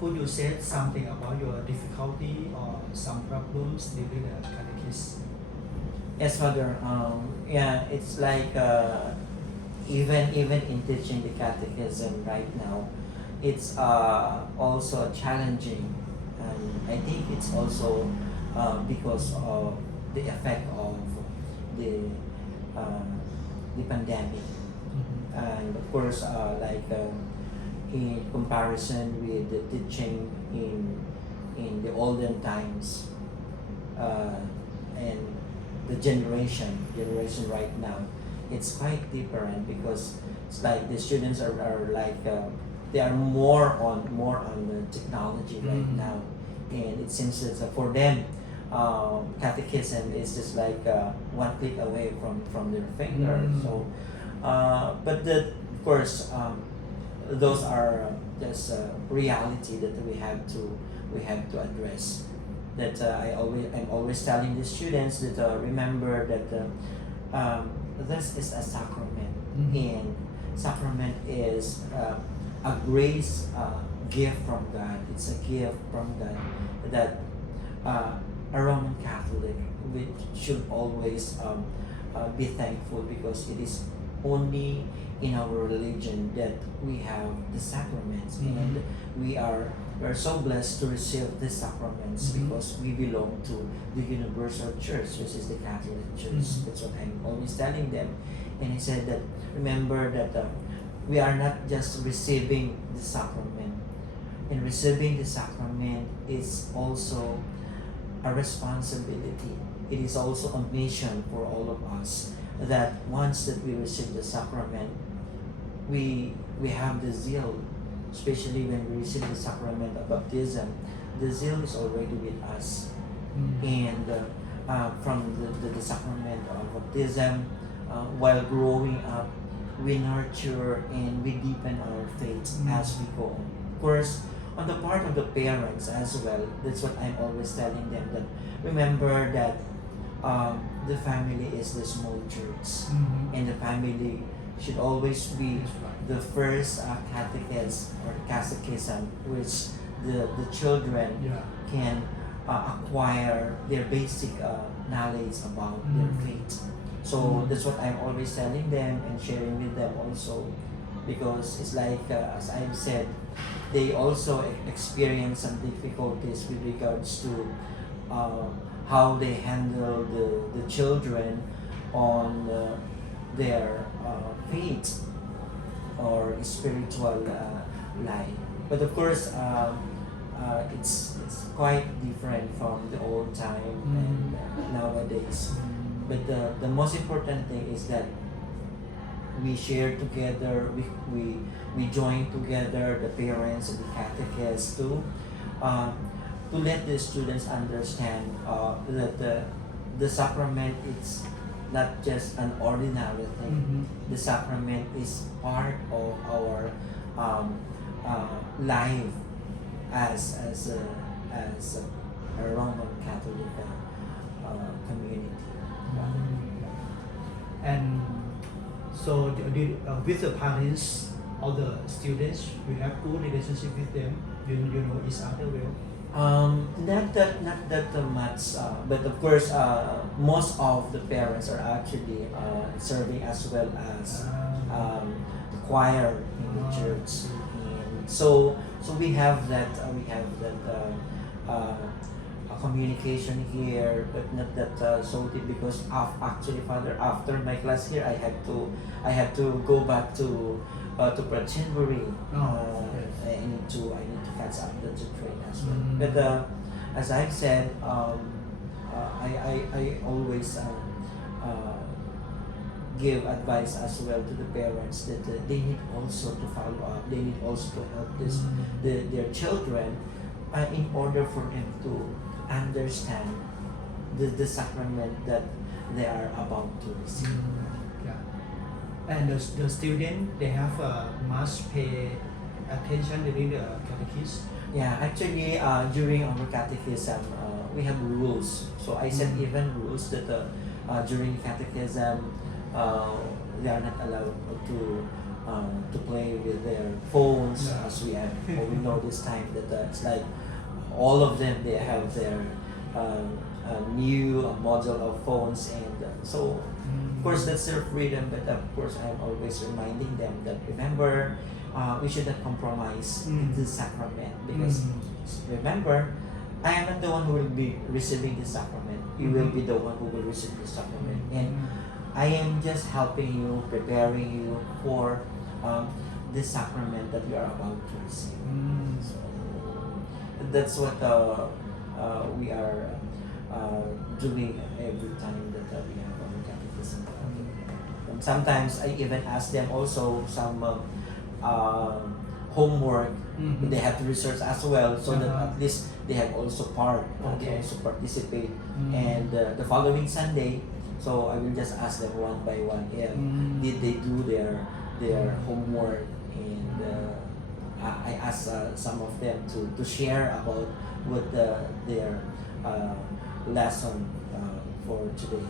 could you say something about your difficulty or some problems during the catechism? Yes, Father. Yeah, it's like even in teaching the catechism right now, it's also challenging, and I think it's also because of the effect of the pandemic, and of course, in comparison with the teaching in the olden times, and the generation right now, it's quite different because it's like the students are like they are more on the technology right now, and it seems that for them catechism is just like one click away from their finger. So but of course those are just reality that we have to address. That I'm always telling the students that remember that this is a sacrament, and sacrament is a grace gift from God. It's a gift from God that a Roman Catholic should always be thankful, because it is only in our religion that we have the sacraments, and we are so blessed to receive the sacraments because we belong to the universal church, which is the Catholic Church. That's what I'm always telling them. And he said that remember that we are not just receiving the sacrament, and receiving the sacrament is also a responsibility. It is also a mission for all of us, that once that we receive the sacrament, we have the zeal, especially when we receive the sacrament of baptism. The zeal is already with us, and from the sacrament of baptism, while growing up, we nurture and we deepen our faith as we go on. Of course, on the part of the parents as well, that's what I'm always telling them, that remember that the family is the small church, and the family should always be the first catechism which the children can acquire their basic knowledge about their faith. So that's what I'm always telling them and sharing with them also, because it's like as I've said, they also experience some difficulties with regards to how they handle the children on their faith or spiritual life. But of course, it's quite different from the old time and nowadays. But the most important thing is that we share together, we join together, the parents and the catechists, to let the students understand that the sacrament is not just an ordinary thing. The sacrament is part of our life as a Roman Catholic community. And so with the parents or the students, you have good relationship with them. You know each other well. Not that much, but of course, most of the parents are actually serving as well as the choir in the church, and so we have that communication here, but not that so deep, because actually, Father, after my class here, I have to go back to Prachinbury. I need to catch up the train as well. But as I've said, I always give advice as well to the parents that they need also to follow up. They need also to help their children in order for them to understand the sacrament that they are about to receive. And the student, they have must pay attention during the catechism. Yeah, actually, during our catechism, we have rules. So I set even rules that during catechism, they are not allowed to play with their phones, as we know this time that it's like all of them they have their new model of phones, and so of course that's their freedom, but of course I'm always reminding them that remember we should not compromise in the sacrament, because remember I am not the one who will be receiving the sacrament, you will be the one who will receive the sacrament, and I am just helping you, preparing you for the sacrament that you are about to receive. So that's what we are doing every time that we have our catechism. Sometimes I even ask them also some homework. They have to research as well, so that at least they have also they also participate. And the following Sunday, so I will just ask them one by one if did they do their homework, and I ask some of them to share about what their lesson for today.